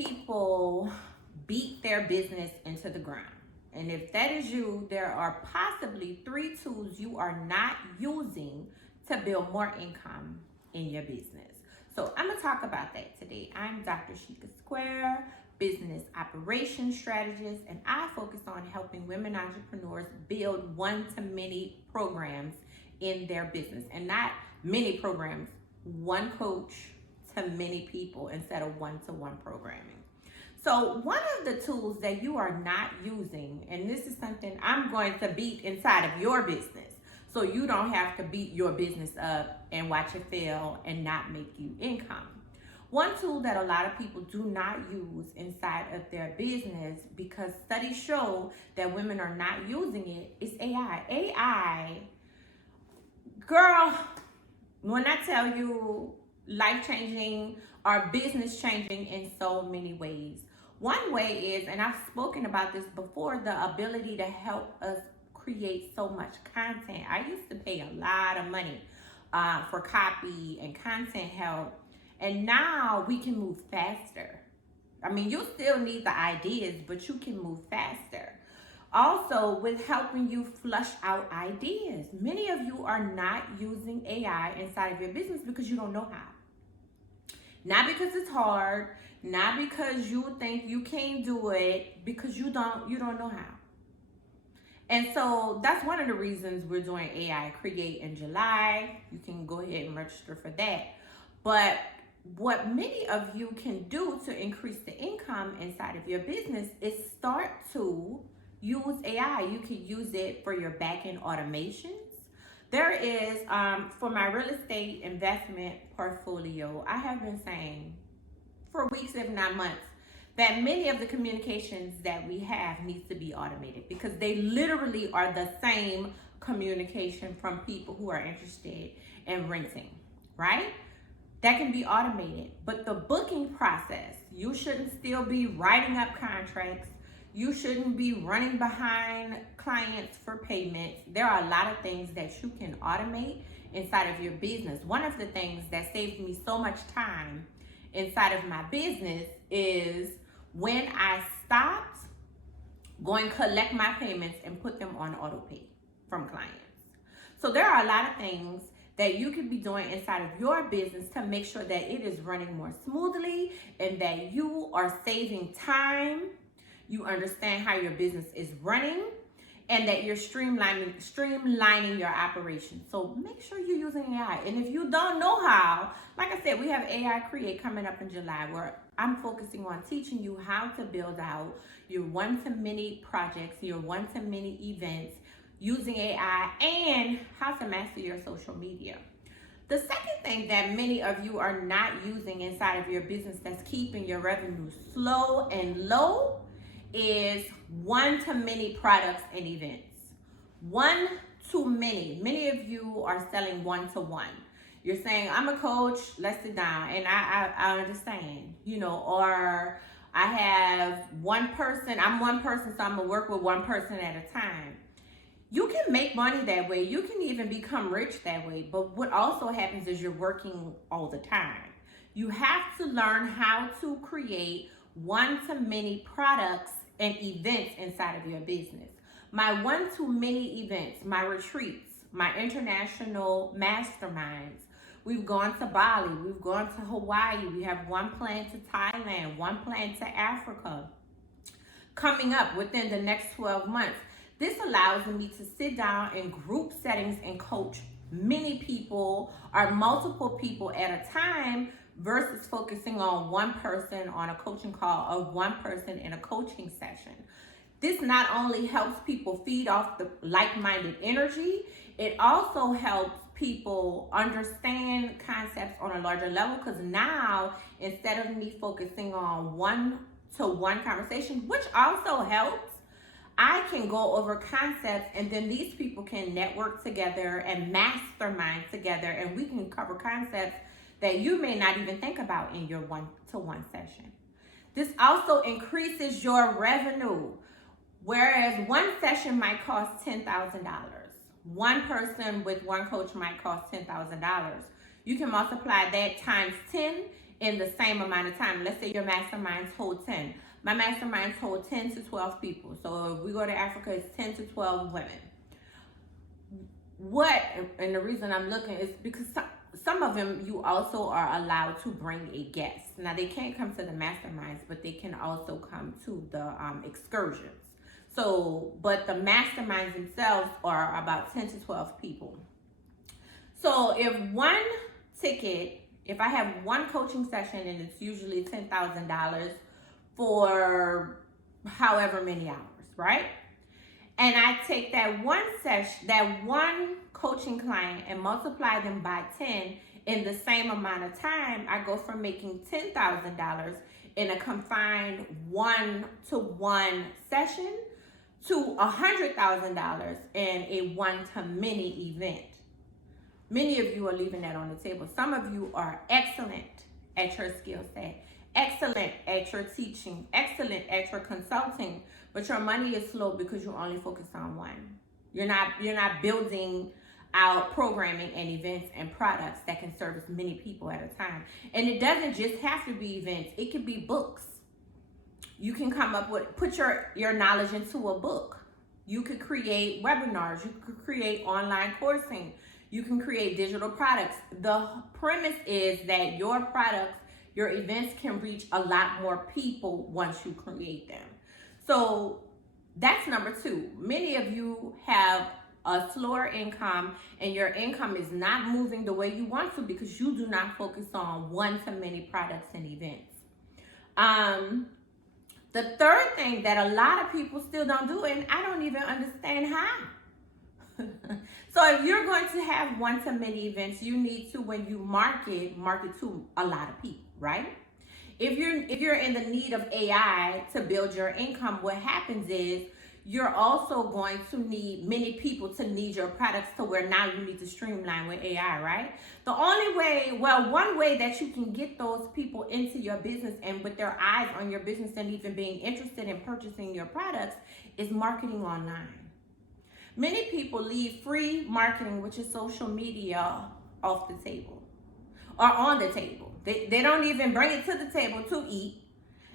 people beat their business into the ground. And if that is you, there are possibly 3 tools you are not using to build more income in your business. So I'm gonna talk about that today. I'm Dr. Sheikah Square, business operations strategist, and I focus on helping women entrepreneurs build one-to-many programs in their business, and not many programs, one coach to many people instead of one-to-one programming. So one of the tools that you are not using, and this is something I'm going to beat inside of your business, so you don't have to beat your business up and watch it fail and not make you income. One tool that a lot of people do not use inside of their business, because studies show that women are not using it, is AI. AI, girl, when I tell you, life-changing or business-changing in so many ways. One way is, and I've spoken about this before, the ability to help us create so much content. I used to pay a lot of money for copy and content help, and now we can move faster. I mean, you still need the ideas, but you can move faster. Also, with helping you flush out ideas. Many of you are not using AI inside of your business because you don't know how. Not because it's hard, not because you think you can't do it, because you don't know how. And so that's one of the reasons we're doing AI Create in July. You can go ahead and register for that. But what many of you can do to increase the income inside of your business is start to use AI. You can use it for your back-end automations. There is, for my real estate investment portfolio, I have been saying for weeks, if not months, that many of the communications that we have needs to be automated, because they literally are the same communication from people who are interested in renting, right? That can be automated. But the booking process, you shouldn't still be writing up contracts. You shouldn't be running behind clients for payments. There are a lot of things that you can automate inside of your business. One of the things that saved me so much time inside of my business is when I stopped going collect my payments and put them on auto pay from clients. So there are a lot of things that you can be doing inside of your business to make sure that it is running more smoothly and that you are saving time. You understand how your business is running, and that you're streamlining your operations. So make sure you're using AI. And if you don't know how, like I said, we have AI Create coming up in July, where I'm focusing on teaching you how to build out your one-to-many projects, your one-to-many events using AI, and how to master your social media. The second thing that many of you are not using inside of your business that's keeping your revenue slow and low is one-to-many products and events. One-to-many. Many of you are selling one-to-one. You're saying, I'm a coach, let's sit down. And I understand, or I have one person, I'm one person, so I'm gonna work with one person at a time. You can make money that way. You can even become rich that way. But what also happens is you're working all the time. You have to learn how to create one-to-many products and events inside of your business. My one-to-many events, my retreats, my international masterminds. We've gone to Bali, we've gone to Hawaii, we have one plan to Thailand, one plan to Africa coming up within the next 12 months. This allows me to sit down in group settings and coach many people or multiple people at a time, versus focusing on one person on a coaching call or one person in a coaching session. This not only helps people feed off the like-minded energy, it also helps people understand concepts on a larger level, because now, instead of me focusing on one-to-one conversation, which also helps, I can go over concepts, and then these people can network together and mastermind together, and we can cover concepts that you may not even think about in your one-to-one session. This also increases your revenue. Whereas one session might cost $10,000, one person with one coach might cost $10,000. You can multiply that times 10 in the same amount of time. Let's say your masterminds hold 10. My masterminds hold 10 to 12 people. So if we go to Africa, it's 10 to 12 women. And the reason I'm looking is because some of them you also are allowed to bring a guest. Now they can't come to the masterminds, but they can also come to the excursions. So, but the masterminds themselves are about 10 to 12 people. So if I have one coaching session, and it's usually $10,000 for however many hours, right? And I take that one coaching client and multiply them by 10 in the same amount of time, I go from making $10,000 in a confined one-to-one session to $100,000 in a one-to-many event. Many of you are leaving that on the table. Some of you are excellent at your skill set, excellent at your teaching, excellent at your consulting, but your money is slow because you only focus on one. You're not building out programming and events and products that can service many people at a time. And it doesn't just have to be events. It could be books. You can put your knowledge into a book. You could create webinars. You could create online coursing. You can create digital products. The premise is that your products, your events can reach a lot more people once you create them. So that's number 2. Many of you have a slower income and your income is not moving the way you want to because you do not focus on one-to-many products and events. The third thing that a lot of people still don't do, and I don't even understand how. So if you're going to have one-to-many events, you need to, when you market to a lot of people, right? If you're in the need of AI to build your income, what happens is you're also going to need many people to need your products to where now you need to streamline with AI, right? One way that you can get those people into your business and with their eyes on your business and even being interested in purchasing your products is marketing online. Many people leave free marketing, which is social media, off the table or on the table. They don't even bring it to the table to eat,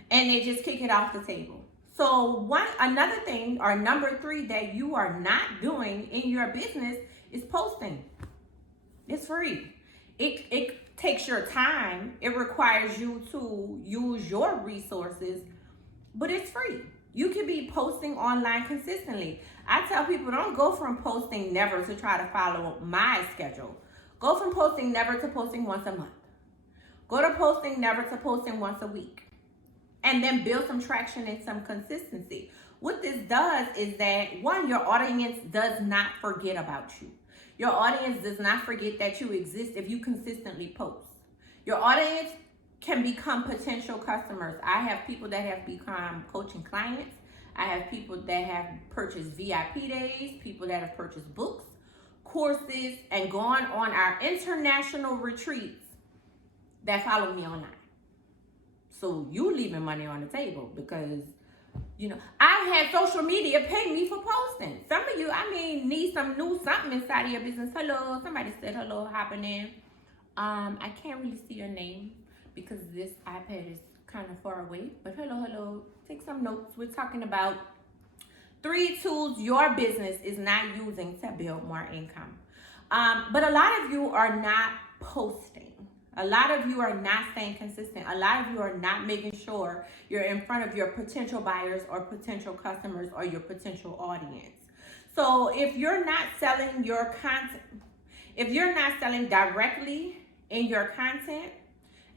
and they just kick it off the table. So another thing, or number 3, that you are not doing in your business is posting. It's free. It takes your time. It requires you to use your resources, but it's free. You can be posting online consistently. I tell people, don't go from posting never to try to follow my schedule. Go from posting never to posting once a month. Go to posting never to posting once a week. And then build some traction and some consistency. What this does is that, one, your audience does not forget about you. Your audience does not forget that you exist if you consistently post. Your audience can become potential customers. I have people that have become coaching clients. I have people that have purchased VIP days, people that have purchased books, courses, and gone on our international retreats that follow me online. So you leaving money on the table because, I had social media pay me for posting. Some of you, need some new something inside of your business. Hello, somebody said hello, hopping in. I can't really see your name because this iPad is kind of far away, but hello, take some notes. We're talking about 3 tools your business is not using to build more income. But a lot of you are not posting. A lot of you are not staying consistent. A lot of you are not making sure you're in front of your potential buyers or potential customers or your potential audience. So if you're not selling your content, if you're not selling directly in your content,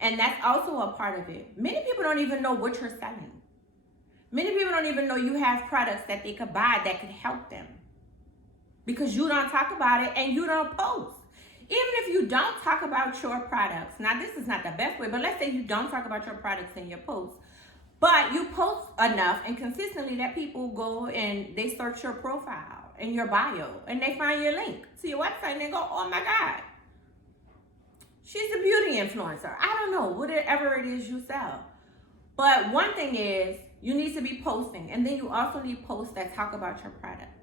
and that's also a part of it. Many people don't even know what you're selling. Many people don't even know you have products that they could buy that could help them because you don't talk about it and you don't post. Even if you don't talk about your products, now this is not the best way, but let's say you don't talk about your products in your posts, but you post enough and consistently that people go and they search your profile and your bio and they find your link to your website and they go, oh my God, she's a beauty influencer. I don't know, whatever it is you sell. But one thing is you need to be posting, and then you also need posts that talk about your product.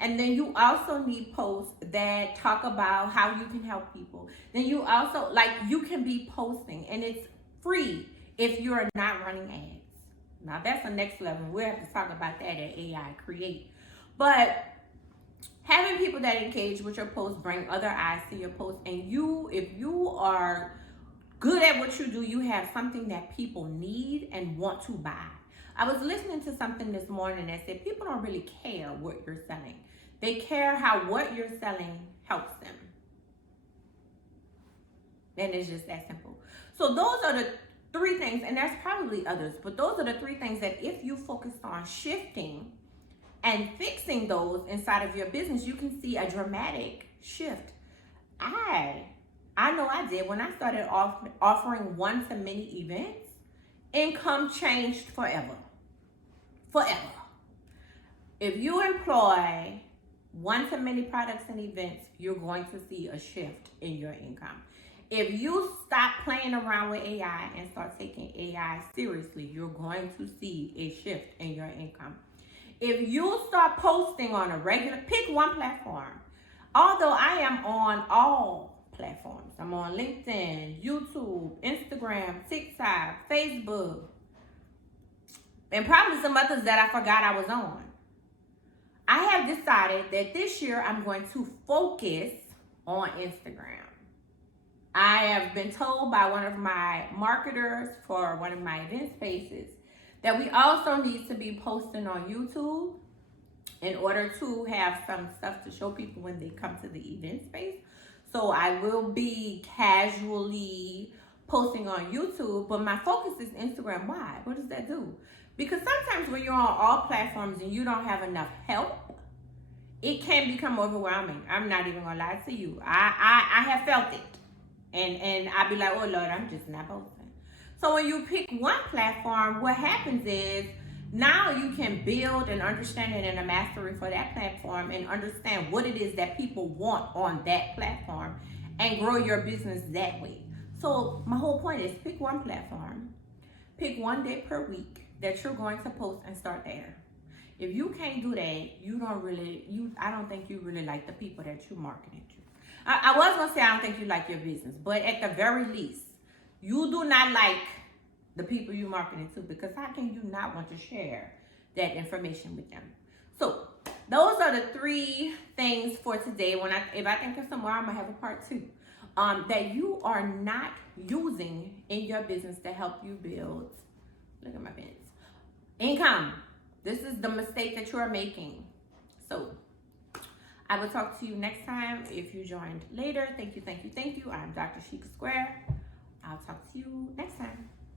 And then you also need posts that talk about how you can help people. Then you also, you can be posting, and it's free if you're not running ads. Now that's the next level. We'll have to talk about that at AI Create. But having people that engage with your post, bring other eyes to your post, and if you are good at what you do, you have something that people need and want to buy. I was listening to something this morning that said people don't really care what you're selling. They care how what you're selling helps them. And it's just that simple. So those are the three things, and there's probably others, but those are the three things that if you focus on shifting and fixing those inside of your business, you can see a dramatic shift. I know I did. When I started offering one-to-many events, income changed forever. Forever. If you employ one-to-many products and events, you're going to see a shift in your income. If you stop playing around with AI and start taking AI seriously, you're going to see a shift in your income. If you start posting on a regular, pick one platform. Although I am on all platforms. I'm on LinkedIn, YouTube, Instagram, TikTok, Facebook, and probably some others that I forgot I was on. I have decided that this year I'm going to focus on Instagram. I have been told by one of my marketers for one of my event spaces that we also need to be posting on YouTube in order to have some stuff to show people when they come to the event space. So I will be casually posting on YouTube, but my focus is Instagram. Why? What does that do? Because sometimes when you're on all platforms and you don't have enough help, it can become overwhelming. I'm not even gonna lie to you. I have felt it. And I'd be like, oh Lord, I'm just not posting. So when you pick one platform, what happens is now you can build an understanding and a mastery for that platform and understand what it is that people want on that platform and grow your business that way. So my whole point is pick one platform, pick one day per week that you're going to post and start there. If you can't do that, I don't think you really like the people that you're marketing to. I was going to say I don't think you like your business, but at the very least, you do not like the people you're marketing to, because how can you not want to share that information with them? So those are the three things for today. If I think of some more, I'm going to have a part 2 that you are not using in your business to help you build, look at my pens, income. This is the mistake that you are making. So I will talk to you next time. If you joined later, thank you. I'm Dr. Sheikah Square. I'll talk to you next time.